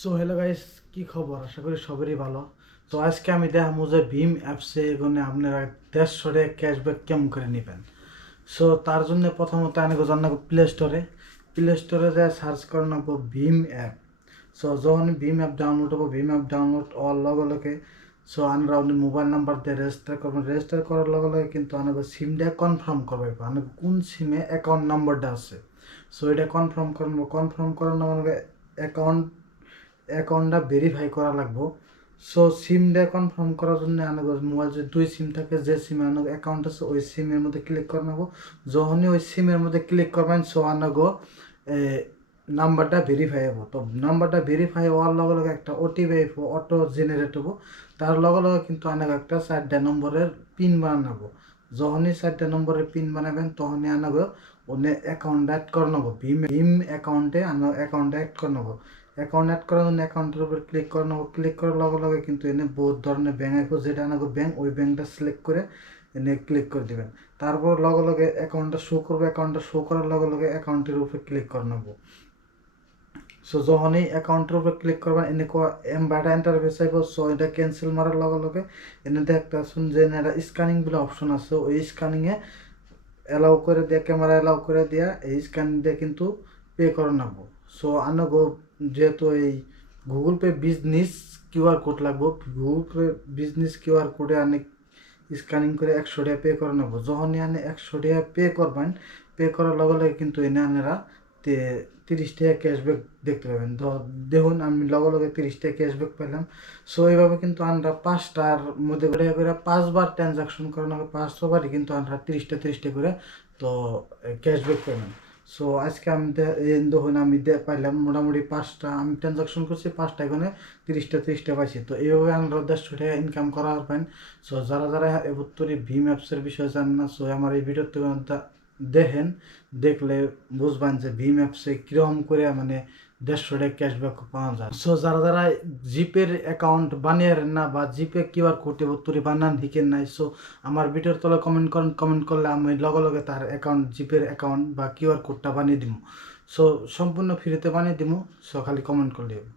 So hello guys, কি খবর? আশা করি সবারই ভালো। তো আজকে আমি দেখাবো যে ভীম অ্যাপসে এখানে আপনারা দেড়শো টাকা ক্যাশব্যাক কেমন করে নেবেন। সো তার জন্য প্রথমত আমি জানাব প্লে স্টোরে প্লে স্টোরে যা সার্চ করে নেব ভীম অ্যাপ। সো যখন ভীম অ্যাপ ডাউনলোড হব, ভীম অ্যাপ ডাউনলোড হওয়ার লগে লগে সো আমরা আপনি মোবাইল নাম্বার দিয়ে রেজিস্টার করবেন রেজিস্টার করার লগে লগে কিন্তু আমাকে সিমটা কনফার্ম করবে আমাকে কোন সিমে অ্যাকাউন্ট নাম্বারটা আছে? সো এটা কনফার্ম করব কনফার্ম করার লগে অ্যাকাউন্ট অ্যাকাউন্টটা ভেরিফাই করা লাগবো। সো সিমটা কনফার্ম করার জন্য আনগো মোবাইল যদি দুই সিম থাকে, যে সিমে আনগো অ্যাকাউন্ট আছে, ওই সিমের মধ্যে ক্লিক করে নেব। যখনই ওই সিমের মধ্যে ক্লিক করবেন সো আনগো নাম্বারটা ভেরিফাই হব। তো নাম্বারটা ভেরিফাই হওয়ার লগে লগে একটা ওটিপি আইব অটো জেনারেট হব। তার লগে লগে কিন্তু আনগো একটা চারটা নম্বরের পিন বানাবো। যখনই চারটা নম্বরের পিন বানাবেন, তখনই আনগো ওনে অ্যাকাউন্ট অ্যাড করে নেব। ভীম ভীম অ্যাকাউন্টে আনো অ্যাকাউন্ট অ্যাড করে নেব। অ্যাকাউন্ট অ্যাড করার জন্য অ্যাকাউন্টের উপর ক্লিক করে নেব। ক্লিক করার লগে লগে কিন্তু এনে বহুত ধরনের ব্যাঙ্ক আইব যেটা আনাগো ব্যাঙ্ক ওই ব্যাঙ্কটা সিলেক্ট করে এনে ক্লিক করে দিবেন। তারপর লগে লগে অ্যাকাউন্টটা শো করবে। অ্যাকাউন্টটা শো করার লগে লগে অ্যাকাউন্টের উপরে ক্লিক করে নেব। সো যখনই অ্যাকাউন্টের উপরে ক্লিক করবেন এনে বাটা ইন্টারফেস আইব সো এটা ক্যান্সেল মারার লগে লগে এনে দেখতে আসুন যে এটা স্ক্যানিং বলে অপশন আছে, ওই স্ক্যানিংয়ে অ্যালাউ করে দিয়ে ক্যামেরা অ্যালাউ করে দিয়া, এই স্ক্যানিং দিয়ে কিন্তু পে করে নেব। সো আনগো যেহেতু এই Google Pay business QR code লাগবো গুগল পে বিজনেস কিউআর কোডে আনে স্ক্যানিং করে একশো টাকা পে করে নেব। যখনই আনে একশো টাকা পে করবেন পে করার লগে লগে কিন্তু এনে আনেরা তিরিশ টাকা ক্যাশব্যাক দেখতে পাবেন। তো দেখুন, আমি লগে লগে তিরিশ টাকা ক্যাশব্যাক পেলাম। সো এইভাবে কিন্তু আমরা পাঁচটার মধ্যে করে করে পাঁচবার ট্রানজাকশন করানো হবে, পাঁচশোবারই কিন্তু আমরা তিরিশটা তিরিশটা করে, তো ক্যাশব্যাক পেলাম। সো আজকে আমি দেখুন, আমি পাইলাম মোটামুটি পাঁচটা, আমি ট্রানজাকশন করছি পাঁচটা, এখানে তিরিশটা তিরিশটা পাইছি। তো, এইভাবে আমরা দেড়শো টাকা ইনকাম করা পারেন সো যারা যারা এবত্তরি ভীম অ্যাপসের বিষয়ে জানেন না সো আমার এই ভিডিওতে দেখেন, দেখলে বুঝবেন যে ভীম অ্যাপসে কীরকম করে মানে দেড়শো টাকা ক্যাশব্যাক পাওয়া যায়। সো যারা যারা জিপের অ্যাকাউন্ট বানিয়ে না বা জিপে কিউআর কোড এবত্তরি বানান হিকেন নাই সো আমার ভিডিওর তলে কমেন্ট করেন কমেন্ট করলে আমি লগে লগে তার অ্যাকাউন্ট জিপের অ্যাকাউন্ট বা কিউআর কোডটা বানিয়ে দিব সো সম্পূর্ণ ফ্রিতে বানিয়ে দিব সো খালি কমেন্ট করলে হবে।